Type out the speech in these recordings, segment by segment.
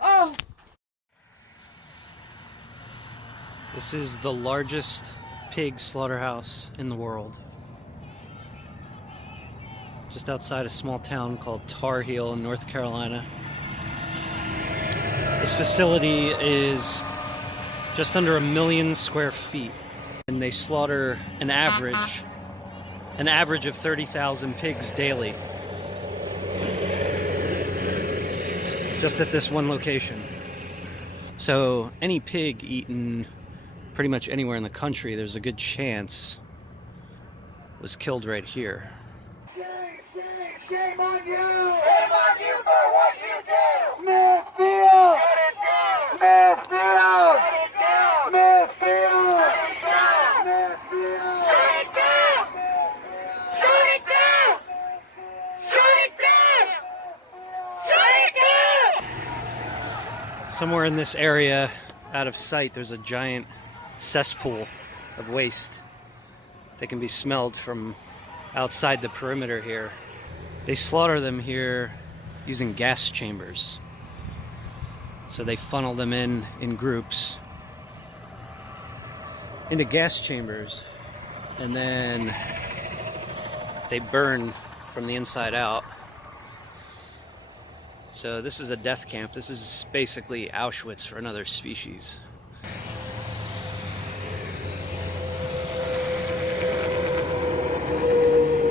Oh! This is the largest pig slaughterhouse in the world. Just outside a small town called Tar Heel in North Carolina. This facility is just under 1 million square feet, and they slaughter an average of 30,000 pigs daily. Just at this one location. So any pig eaten pretty much anywhere in the country, there's a good chance was killed right here. Shame on you! Shame on you for what you do! Smithfield! Shut it down! Smithfield! Shut it down! Smithfield! Shut it down! Smithfield! Shut it down! Shut it down! Shut it down! Shut it down! Somewhere in this area, out of sight, there's a giant cesspool of waste that can be smelled from outside the perimeter here. They slaughter them here using gas chambers. So they funnel them in groups into gas chambers, and then they burn from the inside out. So this is a death camp. This is basically Auschwitz for another species.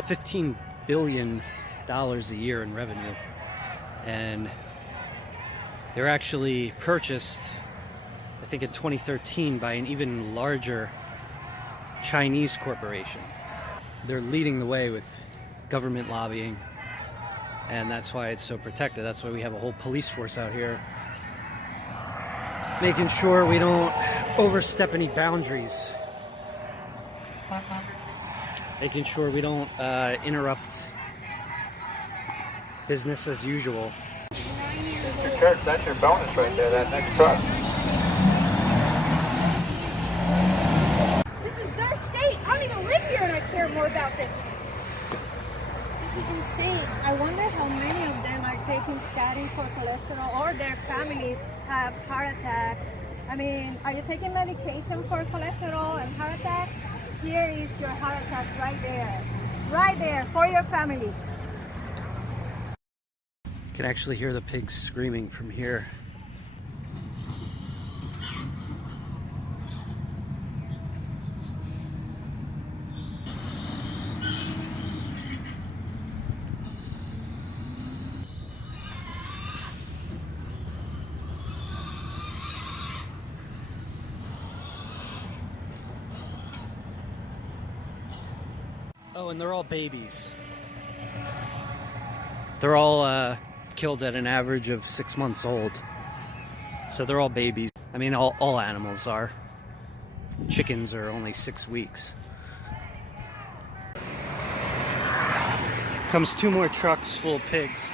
$15 billion a year in revenue, and they're actually purchased, I think in 2013, by an even larger Chinese corporation. They're leading the way with government lobbying, and that's why it's so protected. That's why we have a whole police force out here making sure we don't overstep any boundaries, making sure we don't interrupt business as usual. Your church, that's your bonus right there, that next truck. This is their state. I don't even live here and I care more about this. This is insane. I wonder how many of them are taking statins for cholesterol, or their families have heart attacks. I mean, are you taking medication for cholesterol and heart attacks? Here is your heart attacks right there. Right there for your family. You can actually hear the pigs screaming from here. Oh, and they're all babies. They're all killed at an average of 6 months old. So they're all babies. I mean, all animals are. Chickens are only 6 weeks. Comes 2 more trucks full of pigs.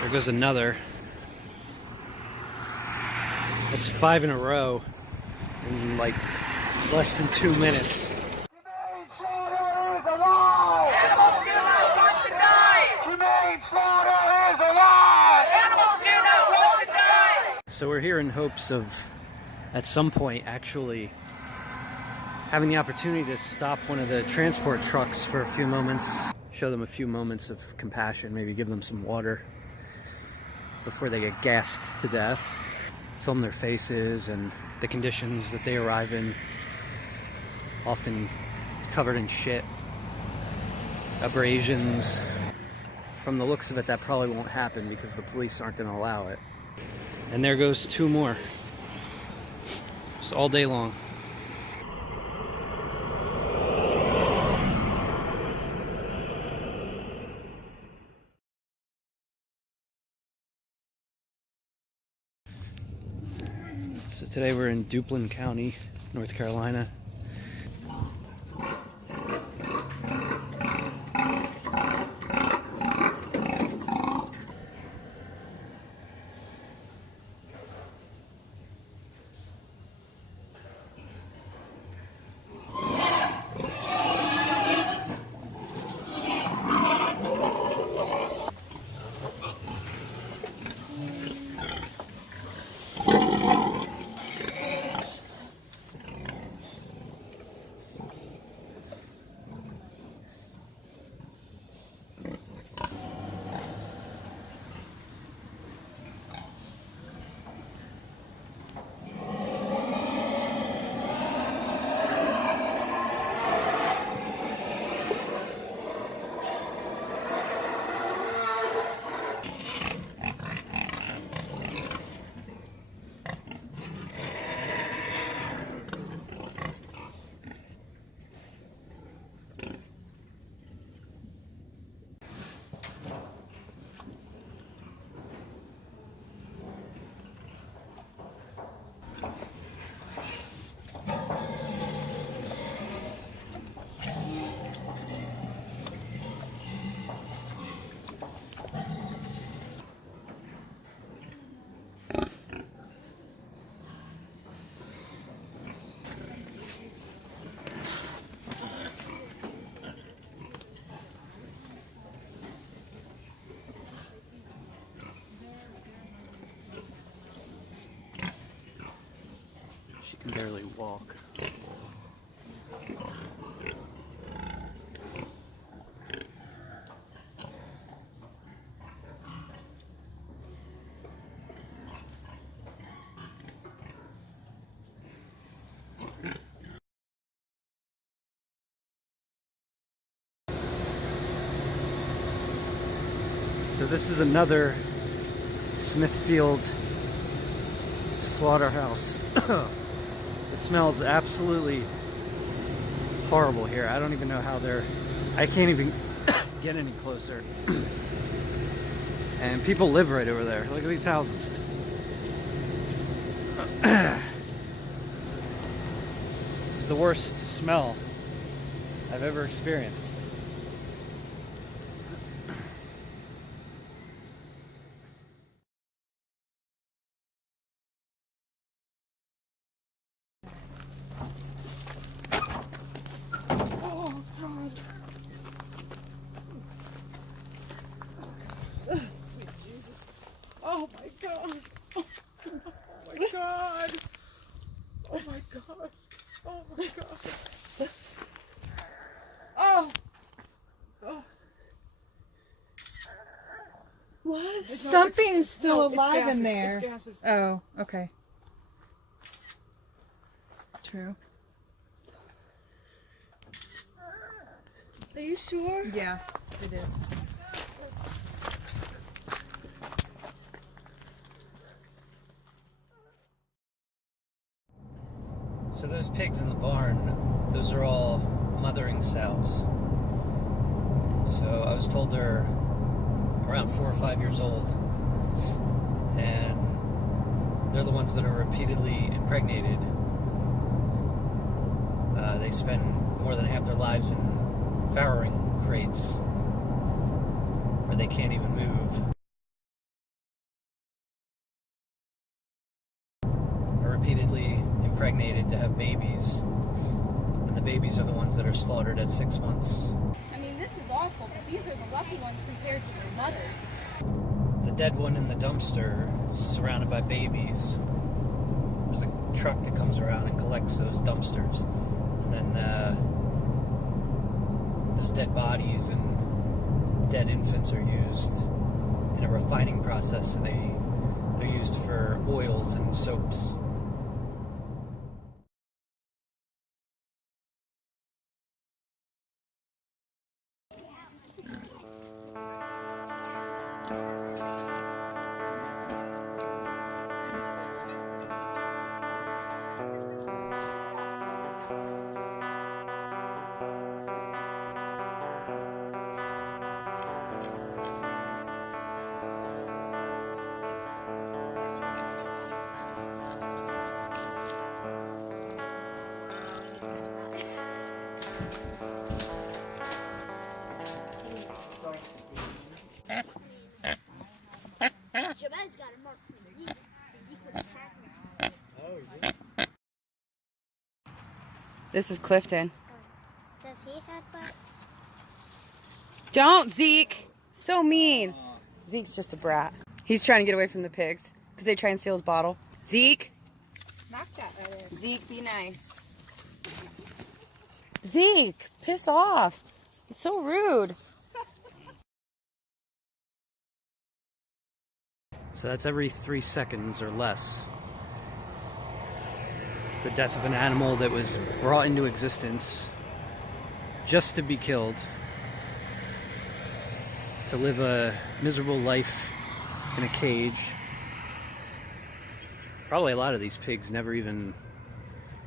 There goes another. That's 5 in a row in like less than 2 minutes. Humane slaughter is a lie! Animals do not want to die! Humane slaughter is a lie! Animals do not want to die! So we're here in hopes of, at some point, actually having the opportunity to stop one of the transport trucks for a few moments, show them a few moments of compassion, maybe give them some water before they get gassed to death, film their faces and the conditions that they arrive in, often covered in shit, abrasions. From the looks of it, that probably won't happen because the police aren't going to allow it. And there goes 2 more. Just all day long. So today we're in Duplin County, North Carolina. can barely walk. So this is another Smithfield slaughterhouse. It smells absolutely horrible here. I don't even know how I can't even get any closer. And people live right over there. Look at these houses. It's the worst smell I've ever experienced. Oh my god! Oh my god! Oh my god! Oh my god! Oh! Oh! What? Something is still No, it's alive gases. in there. It's gases. Oh, okay. True. Are you sure? Yeah, it is. So those pigs in the barn, those are all mothering sows. So I was told they're around 4 or 5 years old, and they're the ones that are repeatedly impregnated. They spend more than half their lives in farrowing crates where they can't even move. Are repeatedly impregnated to have babies, and the babies are the ones that are slaughtered at 6 months. I mean, this is awful, but these are the lucky ones compared to their mothers. The dead one in the dumpster, surrounded by babies. There's a truck that comes around and collects those dumpsters. And then those dead bodies and dead infants are used in a refining process, so they're used for oils and soaps. Jabez got a mark for Zeke. Zeke would attack me. This is Clifton. Does he have that? Don't, Zeke! So mean. Zeke's just a brat. He's trying to get away from the pigs because they try and steal his bottle. Zeke! Knock that right in. Zeke, be nice. Zeke, piss off. It's so rude. So that's every 3 seconds or less. The death of an animal that was brought into existence just to be killed, to live a miserable life in a cage. Probably a lot of these pigs never even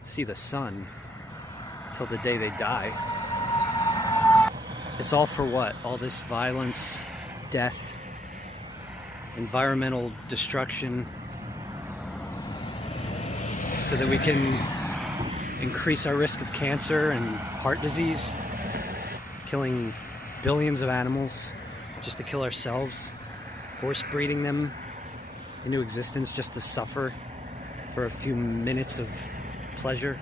see the sun until the day they die. It's all for what? All this violence, death, environmental destruction, so that we can increase our risk of cancer and heart disease, killing billions of animals just to kill ourselves, force breeding them into existence just to suffer for a few minutes of pleasure.